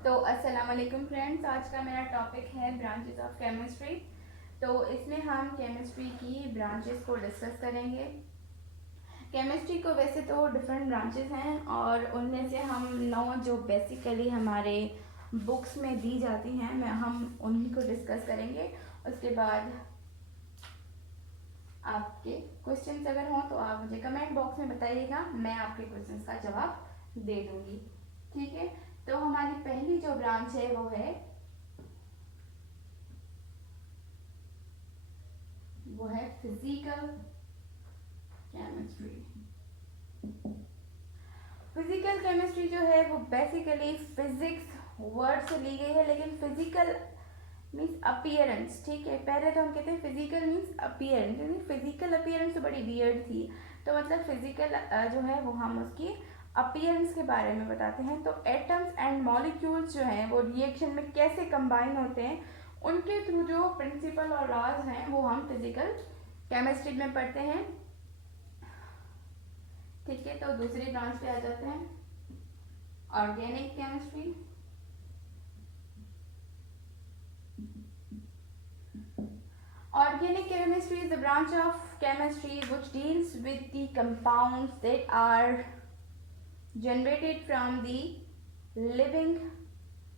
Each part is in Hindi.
तो अस्सलाम वालेकुम फ्रेंड्स, आज का मेरा टॉपिक है ब्रांचेस ऑफ केमिस्ट्री। तो इसमें हम केमिस्ट्री की ब्रांचेस को डिस्कस करेंगे। केमिस्ट्री को वैसे तो डिफरेंट ब्रांचेस हैं और उनमें से हम 9 जो बेसिकली हमारे बुक्स में दी जाती हैं हम उन्हीं को डिस्कस करेंगे। उसके बाद आपके क्वेश्चंस अगर हों तो आप मुझे कमेंट बॉक्स में बताइएगा, मैं आपके क्वेश्चंस का जवाब दे दूंगी। ठीक है, तो हमारी पहली जो ब्रांच है वो है फिजिकल केमिस्ट्री। फिजिकल केमिस्ट्री जो है वो बेसिकली फिजिक्स वर्ड से ली गई है, लेकिन फिजिकल मीन्स अपीयरेंस। ठीक है, पहले तो हम कहते हैं फिजिकल मीन्स अपीयरेंस, क्योंकि फिजिकल अपीयरेंस तो बड़ी वियर्ड थी। तो मतलब फिजिकल जो है वो हम उसकी अपीयरेंस के बारे में बताते हैं। तो एटम्स एंड मॉलिक्यूल्स जो हैं वो रिएक्शन में कैसे कंबाइन होते हैं, उनके थ्रू जो प्रिंसिपल और लॉज हैं वो हम फिजिकल केमिस्ट्री में पढ़ते हैं। ठीक है, तो दूसरी ब्रांच पे आ जाते हैं, organic chemistry. Organic chemistry is the branch of chemistry which deals with the compounds that are generated from the living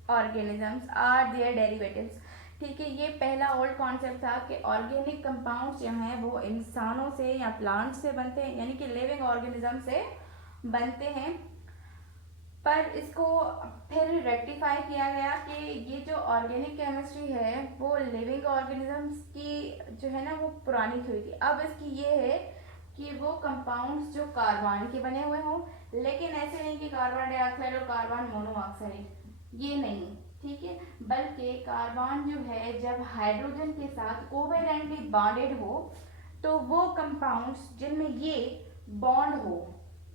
organisms or their derivatives. ठीक है, ये पहला ओल्ड कॉन्सेप्ट था कि ऑर्गेनिक कंपाउंड्स जो हैं वो इंसानों से या प्लांट से बनते हैं, यानी कि लिविंग ऑर्गेनिज्म से बनते हैं। पर इसको फिर रेक्टिफाई किया गया कि ये जो ऑर्गेनिक केमिस्ट्री है वो लिविंग ऑर्गेनिजम्स की जो है ना वो पुरानी हुई थी। अब इसकी ये है कि वो कंपाउंड्स जो कार्बन के बने हुए हों, लेकिन ऐसे नहीं कि कार्बन डाइऑक्साइड और कार्बन मोनोऑक्साइड, ये नहीं। ठीक है, बल्कि कार्बन जो है जब हाइड्रोजन के साथ कोवेलेंटली बॉन्डेड हो तो वो कंपाउंड्स जिनमें ये बॉन्ड हो,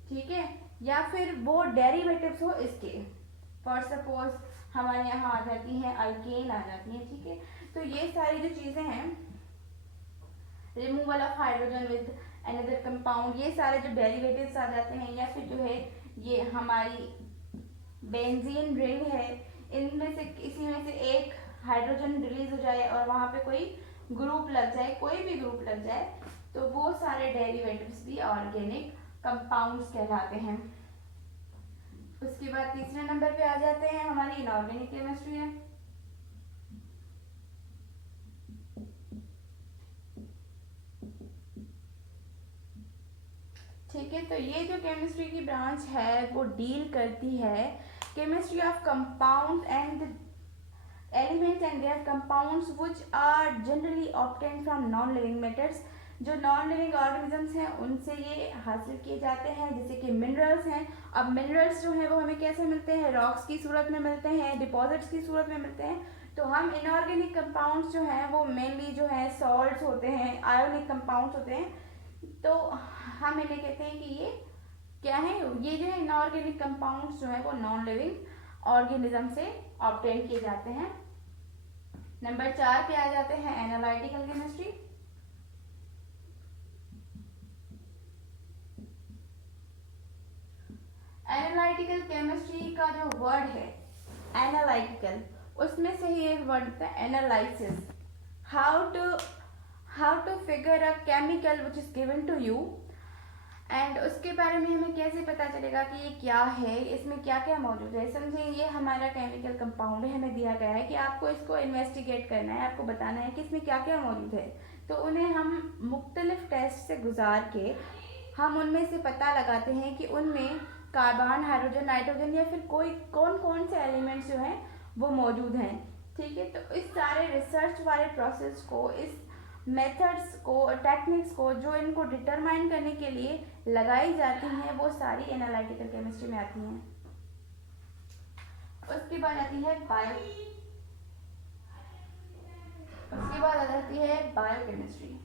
ठीक है, या फिर वो डेरिवेटिव्स हो इसके, फॉर सपोज हमारे यहाँ आ जाती हैं अल्केन आ जाती हैं। ठीक है, तो ये सारी जो चीज़ें हैं, removal of hydrogen with another compound, ये सारे जो डेरिवेटिव्स आ जाते हैं, या फिर जो है ये हमारी बेंजीन रिंग है, इनमें से किसी में से एक हाइड्रोजन रिलीज हो जाए और वहाँ पे कोई ग्रुप लग जाए, कोई भी ग्रुप लग जाए, तो वो सारे डेरिवेटिव्स भी ऑर्गेनिक कंपाउंड्स कहलाते हैं। उसके बाद तीसरे नंबर पे आ जाते हैं हमारी इनऑर्गेनिक केमिस्ट्री है। ठीक है, तो ये जो केमिस्ट्री की ब्रांच है वो डील करती है chemistry of compound and elements and their compounds which are generally obtained from non living matters. जो नॉन लिविंग ऑर्गेनिजम्स हैं उनसे ये हासिल किए जाते हैं, जैसे कि मिनरल्स हैं। अब मिनरल्स जो हैं वो हमें कैसे मिलते हैं, रॉक्स की सूरत में मिलते हैं, डिपॉजिट्स की सूरत में मिलते हैं। तो हम इनऑर्गेनिक कंपाउंड्स जो हैं वो मेनली जो है सॉल्ट्स होते हैं, आयोनिक कंपाउंड्स होते हैं। तो हम इन्हें कहते हैं कि ये क्या है, ये जो है इनऑर्गेनिक कंपाउंड्स जो है वो नॉन लिविंग ऑर्गेनिज्म से ऑब्टेन किए जाते हैं। नंबर 4 पे आ जाते हैं एनालिटिकल केमिस्ट्री। एनालिटिकल केमिस्ट्री का जो वर्ड है एनालिटिकल, उसमें से ही एक वर्ड होता है analysis. How to figure a chemical which is given to you, and उसके बारे में हमें कैसे पता चलेगा कि ये क्या है, इसमें क्या क्या मौजूद है। समझे, ये हमारा केमिकल कंपाउंड है, हमें दिया गया है कि आपको इसको इन्वेस्टिगेट करना है, आपको बताना है कि इसमें क्या क्या मौजूद है। तो उन्हें हम मुख्तलिफ टेस्ट से गुजार के हम उनमें से पता लगाते हैं कि उनमें कार्बन, हाइड्रोजन, नाइट्रोजन या फिर कोई कौन कौन से एलिमेंट्स जो हैं वो मौजूद हैं। ठीक है, तो इस सारे रिसर्च वाले प्रोसेस को, इस मेथड्स को, टेक्निक्स को जो इनको डिटरमाइन करने के लिए लगाई जाती हैं, वो सारी एनालिटिकल केमिस्ट्री में आती हैं। उसके बाद आती है उसके बाद आ जाती है बायोकेमिस्ट्री।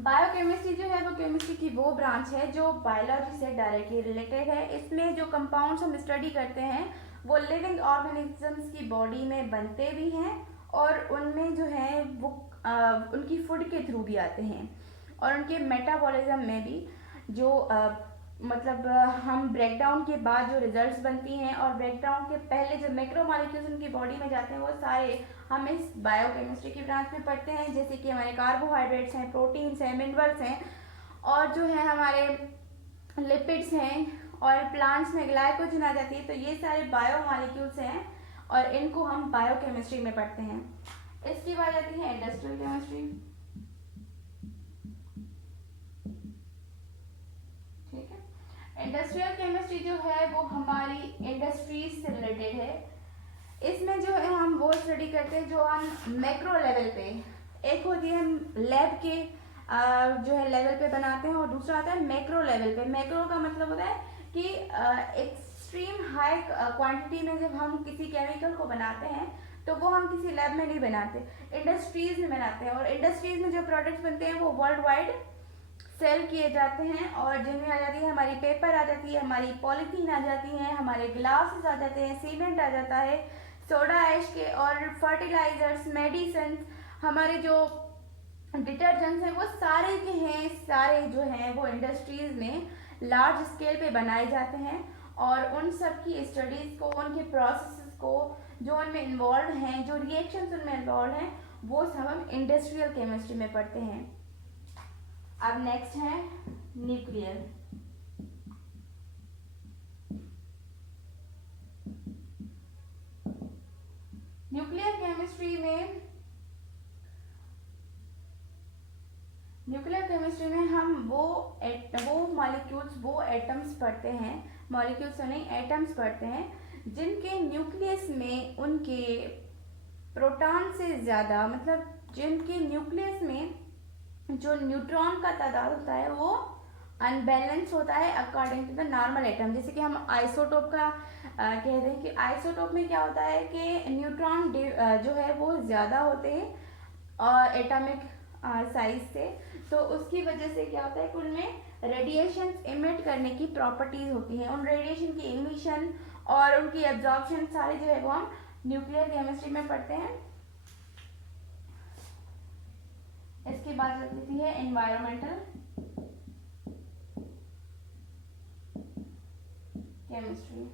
बायोकेमिस्ट्री जो है वो केमिस्ट्री की वो ब्रांच है जो बायोलॉजी से डायरेक्टली रिलेटेड है। इसमें जो कंपाउंड्स हम स्टडी करते हैं वो लिविंग ऑर्गेनिजम्स की बॉडी में बनते भी हैं और उनमें जो है वो उनकी फूड के थ्रू भी आते हैं और उनके मेटाबॉलिज्म में भी जो मतलब हम ब्रेकडाउन के बाद जो रिजल्ट्स बनती हैं और ब्रेकडाउन के पहले जो मैक्रोमॉलिक्यूल्स उनकी बॉडी में जाते हैं वो सारे हम इस बायोकेमिस्ट्री की ब्रांच में पढ़ते हैं, जैसे कि हमारे कार्बोहाइड्रेट्स हैं, प्रोटीन्स हैं, मिनरल्स हैं और जो है हमारे लिपिड्स हैं और प्लांट्स में ग्लाइकोजन आ जाती है। तो ये सारे बायोमॉलिक्यूल्स हैं और इनको हम बायोकेमिस्ट्री में पढ़ते हैं। इसके बाद आती है इंडस्ट्रियल केमिस्ट्री। ठीक है, इंडस्ट्रियल केमिस्ट्री जो है वो हमारी इंडस्ट्रीज से रिलेटेड है। इसमें जो है हम वो स्टडी करते हैं जो हम मैक्रो लेवल पे, एक होती है हम लैब के जो है लेवल पे बनाते हैं और दूसरा आता है मैक्रो लेवल पे। मैक्रो का मतलब होता है कि एक्सट्रीम हाई क्वांटिटी में जब हम किसी केमिकल को बनाते हैं तो वो हम किसी लैब में नहीं बनाते, इंडस्ट्रीज में बनाते हैं। और इंडस्ट्रीज में जो प्रोडक्ट्स बनते हैं वो वर्ल्ड वाइड सेल किए जाते हैं और जिनमें आ जाती है हमारी पेपर आ जाती है, हमारी पॉलीथीन आ जाती है, हमारे ग्लासेस आ जाते हैं, सीमेंट आ जाता है, सोडा ऐश के और फर्टिलाइजर्स, मेडिसिन, हमारे जो डिटर्जेंट्स हैं वो सारे के हैं, सारे जो हैं वो इंडस्ट्रीज में लार्ज स्केल पे बनाए जाते हैं और उन सब की स्टडीज़ को, उनके प्रोसेसेस को जो उनमें इन्वॉल्व हैं, जो रिएक्शंस उनमें इन्वॉल्व हैं, वो सब हम इंडस्ट्रियल केमिस्ट्री में पढ़ते हैं। अब नेक्स्ट है न्यूक्लियर। न्यूक्लियर केमिस्ट्री में हम वो मॉलिक्यूल्स, वो एटम्स पढ़ते हैं, मॉलिक्यूल्स तो नहीं एटम्स पढ़ते हैं जिनके न्यूक्लियस में उनके प्रोटॉन से ज़्यादा, मतलब जिनके न्यूक्लियस में जो न्यूट्रॉन का तादाद होता है वो अनबैलेंस होता है according to the normal atom. जैसे कि हम आइसोटोप का कहते हैं कि आइसोटोप में क्या होता है कि न्यूट्रॉन जो है वो ज़्यादा होते हैं एटॉमिक साइज से, तो उसकी वजह से क्या होता है कि उनमें रेडिएशन इमिट करने की प्रॉपर्टीज होती हैं। उन रेडिएशन की इमिशन और उनकी एब्जॉर्प्शन सारे जो है वो हम न्यूक्लियर केमिस्ट्री में पढ़ते हैं। इसके बाद होती है एनवायरमेंटल केमिस्ट्री।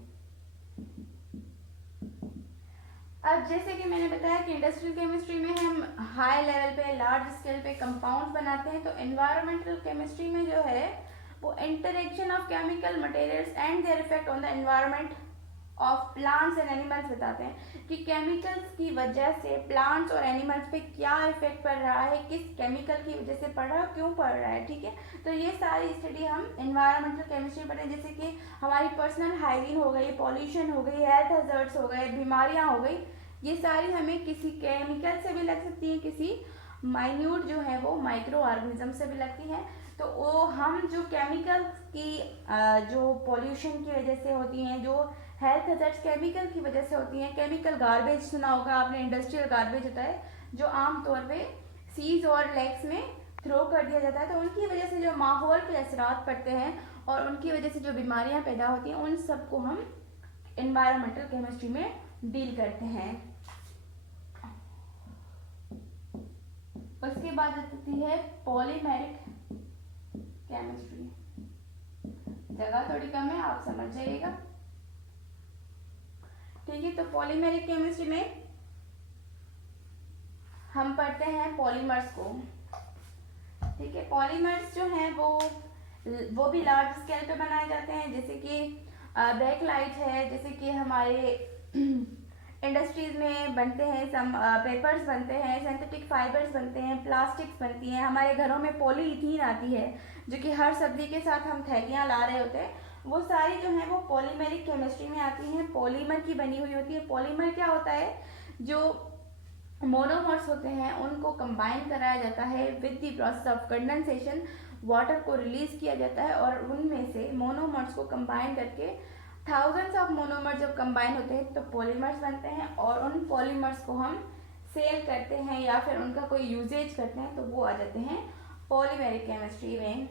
अब जैसे कि मैंने बताया कि इंडस्ट्रियल केमिस्ट्री में हम हाई लेवल पे, लार्ज स्केल पे कंपाउंड्स बनाते हैं, तो एनवायरमेंटल केमिस्ट्री में जो है वो interaction of chemical materials and their effect on the environment of plants and animals बताते हैं कि केमिकल्स की वजह से प्लांट्स और एनिमल्स पे क्या इफेक्ट पड़ रहा है, किस केमिकल की वजह से पड़ रहा है, क्यों पड़ रहा है। ठीक है, तो ये सारी स्टडी हम एनवायरमेंटल केमिस्ट्री पढ़ते हैं। जैसे कि हमारी पर्सनल हाइजीन हो गई, पॉल्यूशन हो गई, हेल्थ हैजर्ड्स हो गए, बीमारियां हो गई, ये सारी हमें किसी केमिकल से भी लग सकती हैं, किसी माइन्यूट जो है वो माइक्रो ऑर्गेनिज्म से भी लगती हैं। तो वो हम जो केमिकल की जो पॉल्यूशन की वजह से होती हैं, जो हेल्थ हैजर्ड्स केमिकल की वजह से होती हैं, केमिकल गार्बेज सुना होगा आपने, इंडस्ट्रियल गार्बेज होता है जो आमतौर पे सीज और लेक्स में थ्रो कर दिया जाता है, तो उनकी वजह से जो माहौल पे असरात पड़ते हैं और उनकी वजह से जो बीमारियां पैदा होती हैं, उन सबको हम एनवायरमेंटल केमिस्ट्री में डील करते हैं। उसके बाद आती है पॉलीमेरिक केमिस्ट्री। जगह थोड़ी कम है, आप समझ जाइएगा। ठीक है, तो पॉलीमेरिक केमिस्ट्री में हम पढ़ते हैं पॉलीमर्स को। ठीक है, पॉलीमर्स जो हैं वो भी लार्ज स्केल पे बनाए जाते हैं, जैसे कि बैकलाइट है, जैसे कि हमारे इंडस्ट्रीज में बनते हैं, पेपर्स बनते हैं, सिंथेटिक फाइबर्स बनते हैं, प्लास्टिक्स बनती हैं, हमारे घरों में पॉलीइथीन आती है जो कि हर सब्जी के साथ हम थैलियाँ ला रहे होते हैं, वो सारी जो है वो पॉलीमेरिक केमिस्ट्री में आती हैं, पॉलीमर की बनी हुई होती है। पॉलीमर क्या होता है, जो मोनोमर्स होते हैं उनको कंबाइन कराया जाता है with the process of condensation, water को रिलीज किया जाता है और उनमें से मोनोमर्स को कंबाइन करके थाउजेंड्स ऑफ मोनोमर्स जब कंबाइन होते हैं तो पॉलीमर्स बनते हैं और उन पॉलीमर्स को हम सेल करते हैं या फिर उनका कोई यूजेज करते हैं, तो वो आ जाते हैं पॉलीमेरिक केमिस्ट्री में।